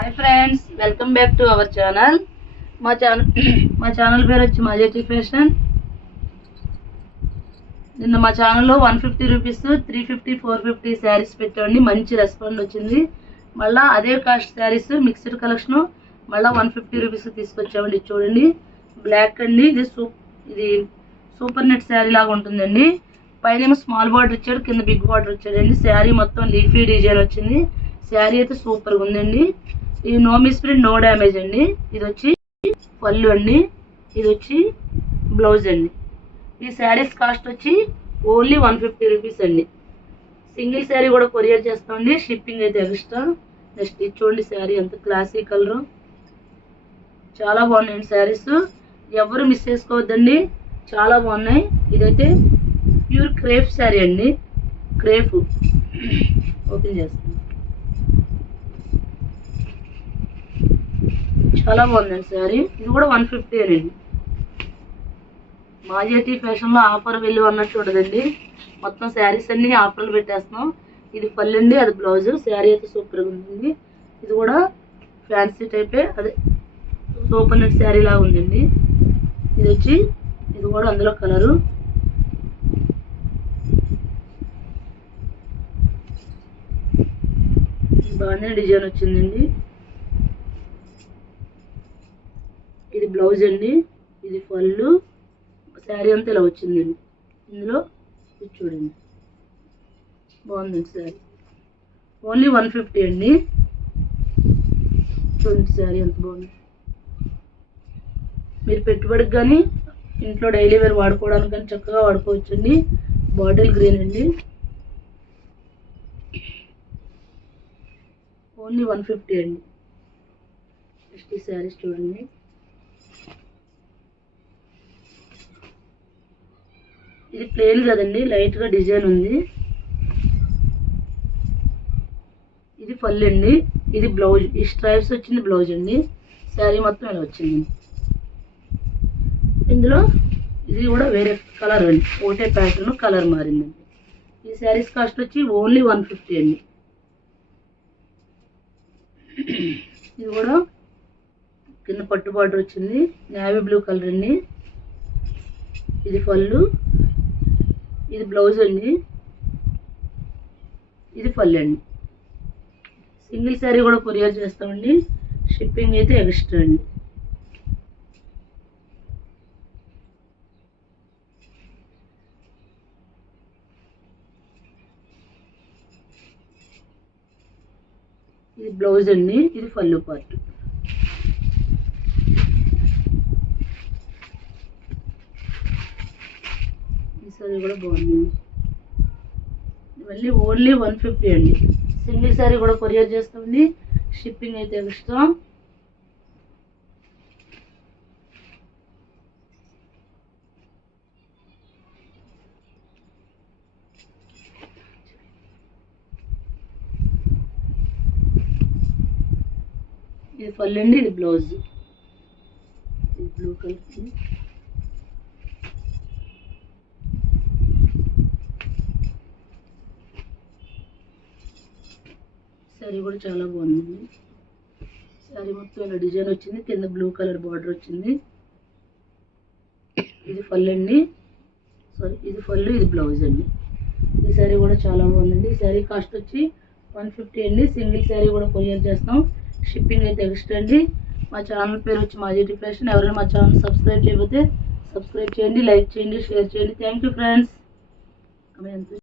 Hi friends welcome back to our channel మా channel మా channel పేరు వచ్చి మాజేటి ఫ్యాషన్ నిన్న మా ఛానల్లో one fifty rupees three fifty four fifty sarees పెట్టండి మంచి రెస్పాండ్ వచ్చింది. మళ్ళీ అదే కాస్ట్ శారీస్ మిక్స్డ్ కలెక్షన్ మళ్ళీ వన్ ఫిఫ్టీ రూపీస్ తీసుకొచ్చామండి. చూడండి. బ్లాక్ అండి. ఇది సూప్ ఇది సూపర్ నెట్ శారీ లాగా ఉంటుందండి. పైనమో స్మాల్ బార్డర్ ఇచ్చాడు కింద బిగ్ బార్డర్ ఇచ్చాడండి. శారీ మొత్తం లీఫీ డిజైన్ వచ్చింది. శారీ అయితే సూపర్గా ఉందండి. ఇది నో మిస్ప్రింట్ నో డ్యామేజ్ అండి. ఇది వచ్చి పళ్ళు అండి. ఇది వచ్చి బ్లౌజ్ అండి. ఈ శారీస్ కాస్ట్ వచ్చి ఓన్లీ వన్ ఫిఫ్టీ రూపీస్ అండి. సింగిల్ శారీ కూడా కొరియర్ చేస్తామండి షిప్పింగ్ అయితే ఎక్స్ట్రా. నెక్స్ట్ ఇది చూడండి శారీ ఎంత క్లాసీ కలరు. చాలా బాగున్నాయండి శారీస్. ఎవరు మిస్ చేసుకోవద్దండి. చాలా బాగున్నాయి. ఇదైతే ప్యూర్ క్రేప్ శారీ అండి. క్రేప్. ఓపెన్ చేస్తాను చాలా బాగుందండి శారీ. ఇది కూడా వన్ ఫిఫ్టీ అండి మాజేటీ ఫ్యాషన్లో ఆఫర్ వెళ్ళి అన్నట్టు ఉండదండి మొత్తం శారీస్ అన్ని ఆఫర్లు పెట్టేస్తున్నాం. ఇది పల్లెండి అది బ్లౌజ్. శారీ అయితే సూపర్గా ఉంటుంది. ఇది కూడా ఫ్యాన్సీ టైపే అదే సూపర్ నెట్ శారీ లాగా ఉందండి. ఇది వచ్చి ఇది కూడా అందులో కలరు. బాగానే డిజైన్ వచ్చిందండి ఇది బ్లౌజ్ అండి. ఇది పళ్ళు శారీ అంతా ఇలా వచ్చిందండి ఇందులో ఇది చూడండి. బాగుందండి శారీ. ఓన్లీ వన్ ఫిఫ్టీ అండి. చూడండి శారీ ఎంత బాగుంది. మీరు పెట్టుబడికి కానీ ఇంట్లో డైలీ వేర్ వాడుకోవడానికి కానీ చక్కగా వాడుకోవచ్చండి. బాటిల్ గ్రీన్ అండి. ఓన్లీ వన్ ఫిఫ్టీ అండి. నెక్స్ట్ ఈ శారీస్ చూడండి. ఇది ప్లేన్ కదండి లైట్గా డిజైన్ ఉంది. ఇది పళ్ళు అండి ఇది బ్లౌజ్ ఈ స్ట్రైప్స్ వచ్చింది బ్లౌజ్ అండి. శారీ మొత్తం ఇలా వచ్చింది. ఇందులో ఇది కూడా వేరే కలర్ అండి ఒకటే ప్యాటర్న్ కలర్ మారిందండి ఈ శారీస్ కాస్ట్ వచ్చి ఓన్లీ వన్ ఫిఫ్టీ అండి. ఇది కూడా కింద పట్టు బార్డర్ వచ్చింది నేవీ బ్లూ కలర్ అండి. ఇది పళ్ళు. ఇది బ్లౌజ్ అండి. ఇది పళ్ళు అండి. సింగిల్ శారీ కూడా కొరియర్ చేస్తామండి. షిప్పింగ్ అయితే ఎక్స్ట్రా అండి. ఇది బ్లౌజ్ అండి. ఇది పళ్ళు పార్ట్. సారీ కూడా బాగుంది. మళ్ళీ ఓన్లీ వన్ ఫిఫ్టీ అండి. సింగిల్ సారీ కూడా కొరియర్ చేస్తుంది. షిప్పింగ్ అయితే ఎక్స్ట్రా ఇది పళ్ళు అండి ఇది బ్లౌజ్. ఇది బ్లూ కలర్. శారీ కూడా చాలా బాగుందండి శారీ మొత్తం ఇలా డిజైన్ వచ్చింది. కింద బ్లూ కలర్ బార్డర్ వచ్చింది. ఇది పళ్ళు అండి. సారీ ఇది పళ్ళు ఇది బ్లౌజ్ అండి. ఈ శారీ కూడా చాలా బాగుందండి. ఈ శారీ కాస్ట్ వచ్చి వన్ ఫిఫ్టీ అండి. సింగిల్ శారీ కూడా కొరియర్ చేస్తాం. షిప్పింగ్ అయితే ఎక్స్ట్రా అండి. మా ఛానల్ పేరు వచ్చి మాజీ ఫ్యాషన్ ఎవరైనా మా ఛానల్ సబ్స్క్రైబ్ చేయకపోతే సబ్స్క్రైబ్ చేయండి లైక్ చేయండి షేర్ చేయండి. Thank you friends